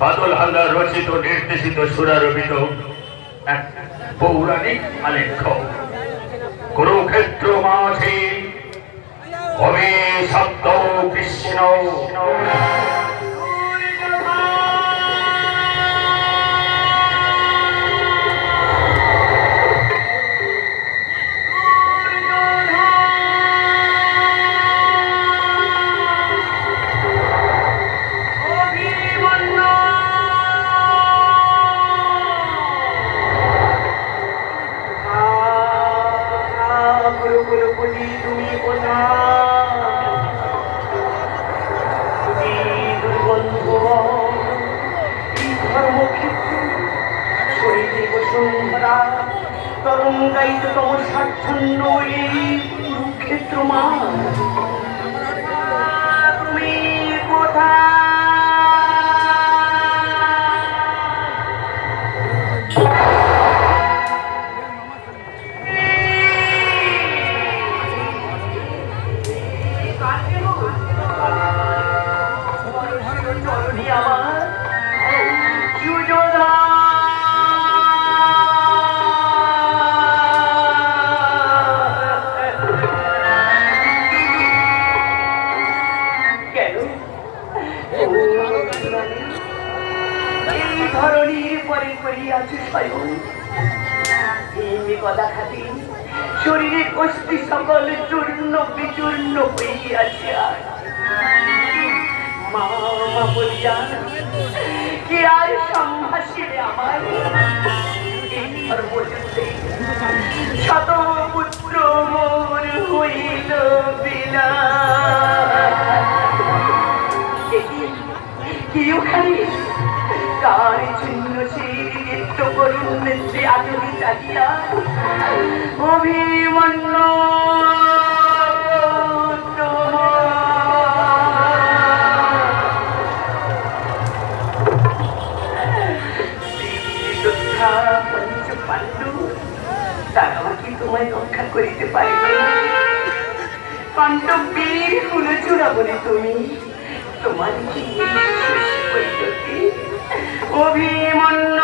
বাদল হালদার রচিত নির্দেশিত সুরারোপিত এক পৌরাণিক আলেখ্য কুরুক্ষেত্র মাঝে অভিশপ্ত কৃষ্ণ তরঙ্গায়িততম স্বাচ্ছন্ন এই কুরুক্ষেত্র মা তুমি কোথায়? শরীরের অস্থি সকল চূর্ণ বিচূর্ণ হইয়াছে মা বলিয়া কি আর সম্ভাষিবে আমার শত পুত্র মোর হইল বিনা কি ওখানে কার ছিন্ন চিত্ত করুণ নেত্রে আজমি চাহিয়া অভিমন্য পঞ্চ পাণ্ডু তারাও কি তোমায় রক্ষা করিতে পারিবে? পাণ্ডব বীর হুলচূড়া বলে তুমি তোমার কি অভিমন্য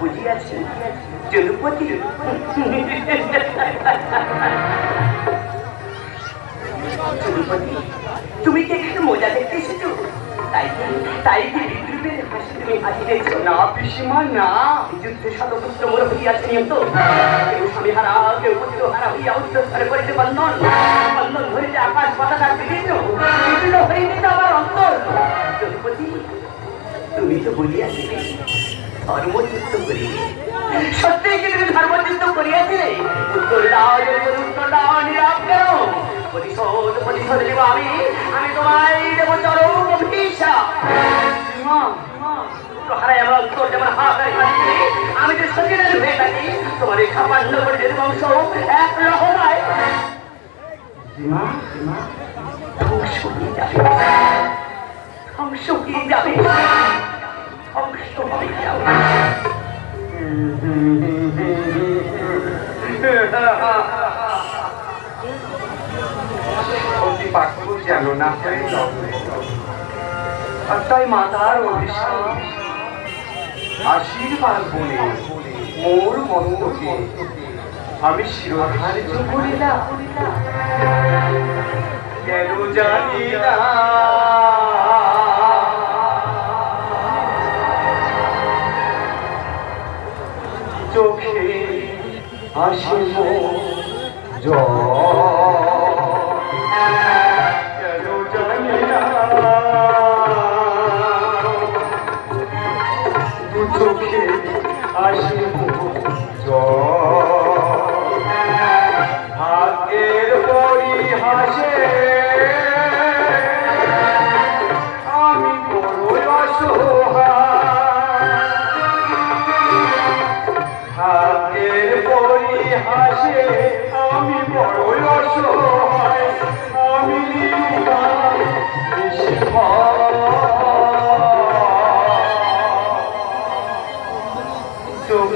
বুঝিয়াছি জনপতি তুমি কি এখানে মজা দেখতে এসেছো? তাই তাই কি বিদ্রুপের হাসি তুমি হাসিতেছ? না পিসিমা না, যুদ্ধে শতপুত্র মোর হইয়াছে নিয়ত। কেউ স্বামী হারা, কেউ পুত্র হারা হইয়া উচ্চস্তরে করিতে বন্ধন। বন্ধন ধরিতে আকাশ বাতাস বিভিন্ন বিভিন্ন হইতে আমার অন্তর। জনপতি তুমি তো বলিয়াছিলে ধর্মযুদ্ধ করিবে। সত্যি কি তুমি ধর্মযুদ্ধ করিয়াছিলে? উত্তর দাও, উত্তর দাও, নীরব কেন? প্রতিশোধ দেব আমি তোমায় দেব চরম অভিশাপ। প্রহারায় আমার অন্তর যেমন হাহাকার কাঁদছে, আমি যে সচিনের হয়ে থাকি, তোমার এই খাপান্ড করে যে বংশ এক রহমায় ধ্বংস হয়ে যাবে, ধ্বংস হয়ে যাবে, ধ্বংস হয়ে যাবে। জানো না আর তাই মাতার অভিশাপ আশীর্বাদ বলে মোর মস্তকে আমি শিরোধার্য করিলাম। কেন জানি না চোখে আসে জল, চোখে আসে ভাগ্যের পরিহাসে আমি বড় অসহায়, ভাগ্যের পরিহাসে আমি বড় অসহায়, আমি চোখ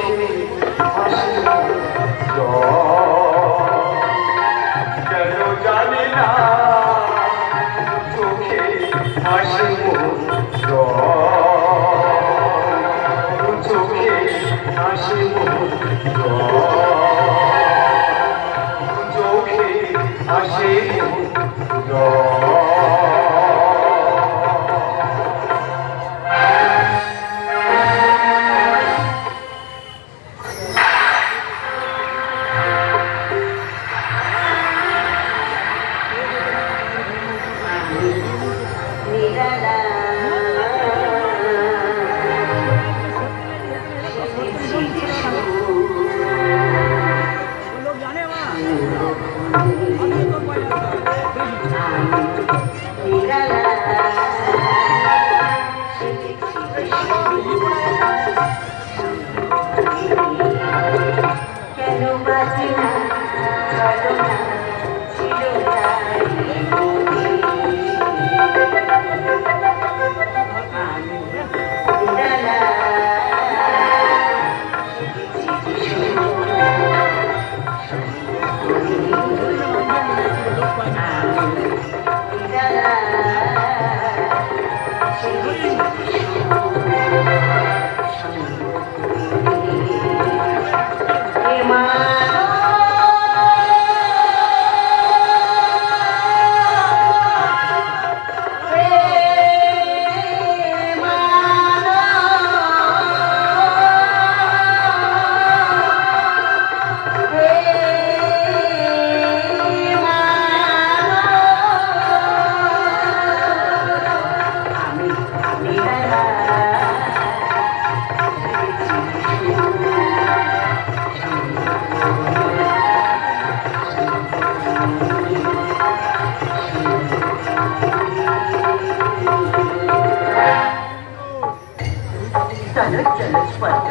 চলো চলো স্পষ্ট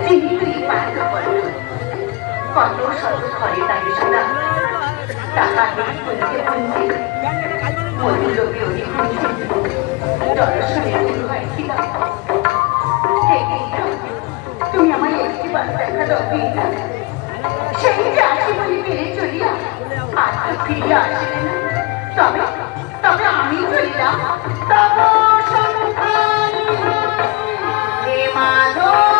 চিনি তুই পাঠ বলো কত শত ঘরে দাঁড়িয়ে শোনা টাকা দিয়ে পুঁজে পুঁজে মধুর বিয়োগী পুঁজে দর্শনে গুরু হয়েছিলাম তুমি আমায় একটিবার দেখা দাও না সেই যে আসি বলে পেরে চলিয়া আর তো ফিরিয়া আসলে না তবে তবে আমি চলিলাম তব সংখ্যায় হে মাধব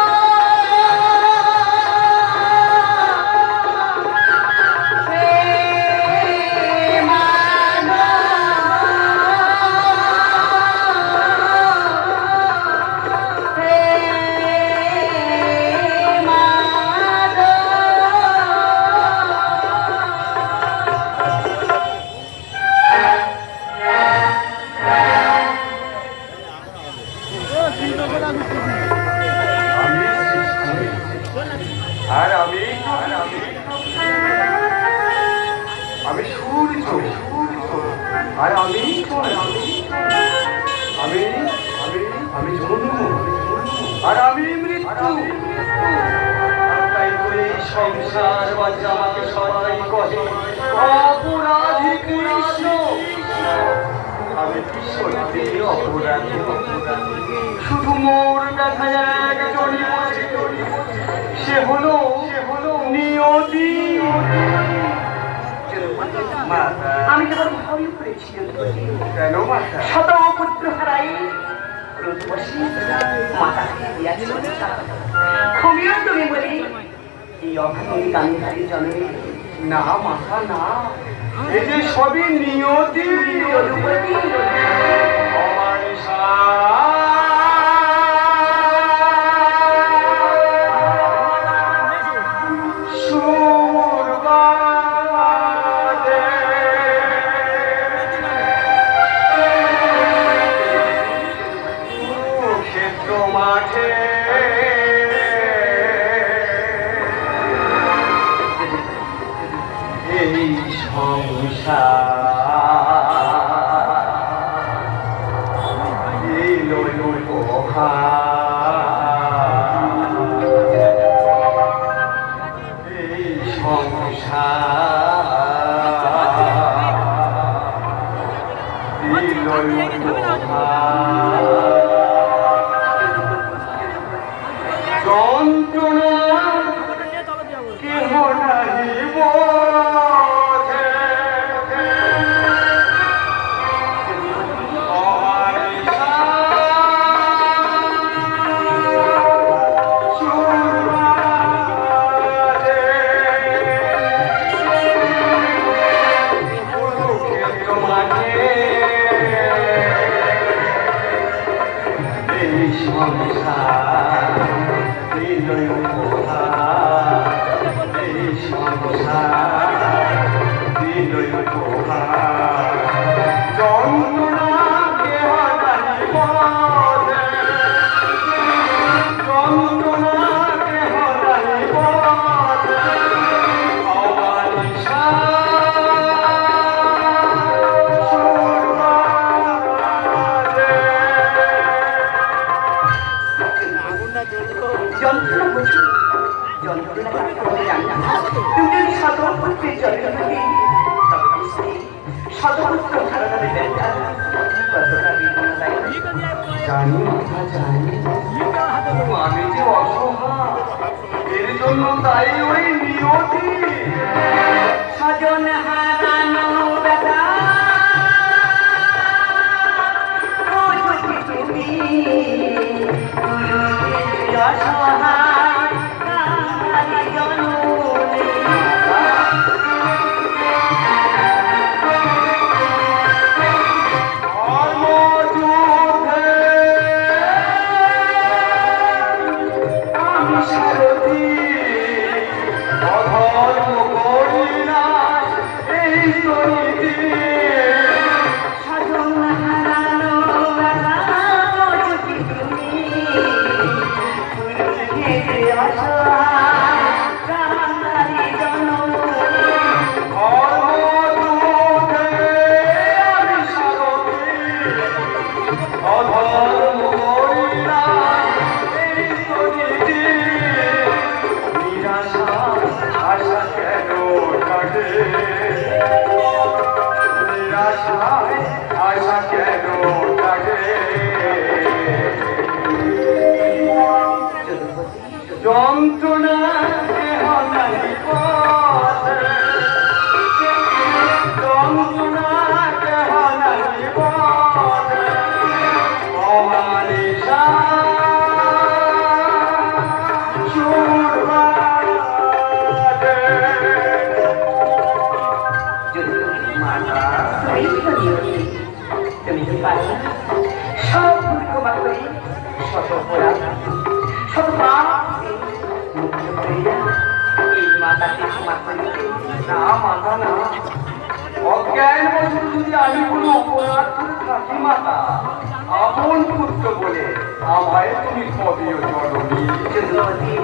আর আমি আমি সূর্য আর আমি আমি আমি জন্ম আর আমি মৃত্যু তাই করে সংসার বাজে আমাকে সবাই কহে অপরাধী কৃষ্ণ আমি কি সত্যি অপরাধী শুধু মোর দেখা একজনই আছে সে হলো নিয়তি আমি কেবল ভয় করেছিলাম কেন মাতা শত পুত্র হারাই রোজবসী মাতা দিয়াছিল ক্ষমিও তুমি বলি এই অভাবী গান্ধারী জন্মে না মাতা না এই যে সবই নিয়তি রঘুপতি অমানিসা যন্ত্রণা কেহ নাহি বোঝে অমানিসা সুরবাজে কুরুক্ষেত্র মাঠে এই সংসার যন্ত্রণা বুঝি যন্ত্রণা কাকে জানি না তুমি যদি শতপুত্রের জন্ম দিই তবে বুঝতে শতপুত্র ধারণার ব্যাখ্যা কতটা বেদনাদায়ী জানি মাথা জানি আমি যে অসহায় এর জন্য তাই ওই নিয়তি স্বজন হারানো ব্যথা বুঝি তুমি অসহায় কালী জননী আমি সারথি অধর্ম করি না এই শত প্রয়াস শত প্রাণ এই মাতাকে ক্ষমা করে দিন। না মাতা না, অজ্ঞান বশত যদি আমি কোনো অপরাধ করে থাকি মাতা, আপন পুত্র বলে আমায় তুমি কবিও জননী। যদুমতি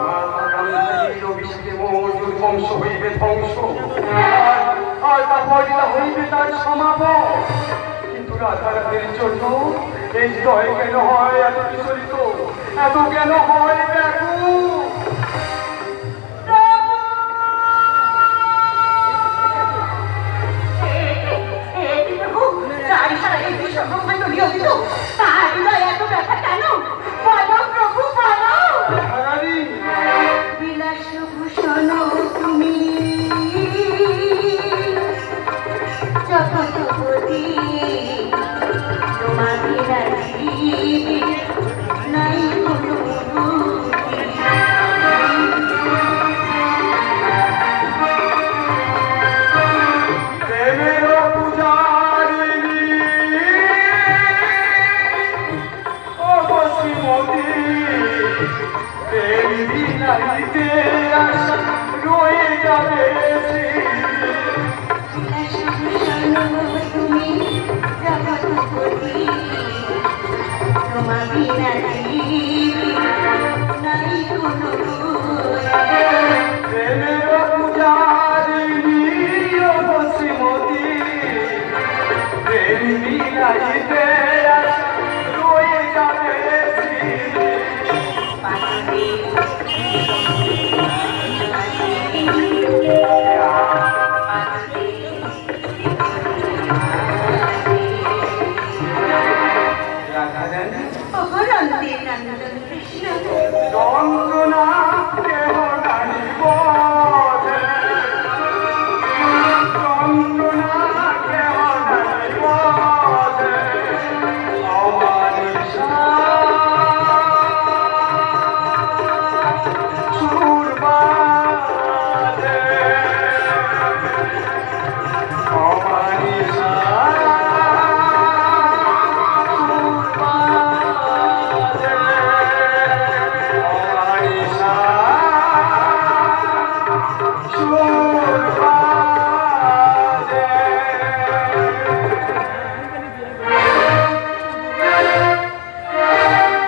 মাতা গান্ধারীর অভিষেকে মোর দুর্বংশ হইবে ধ্বংস, আর তারপরিতা হইবে তার সমাপন। কিন্তু রাধারাধের জন্য এই হৃদয় কেন হয় এত বিচলিত, এত কেন হয় ব্যাকুল? রাধারানী, বিলাসভূষণ তুমি জগৎপতি তোমার বিরাজি নাই কোনো প্রেমের পূজারিণী ও বসিমতী, প্রেম বিনাইতে আশা রয়ে যাবে বিলাসভূষণ তুমি জগৎপতি তোমার বিরাজি নাই কোনো প্রেমের পূজারিণী ও বসিমতী, প্রেম বিনাইতে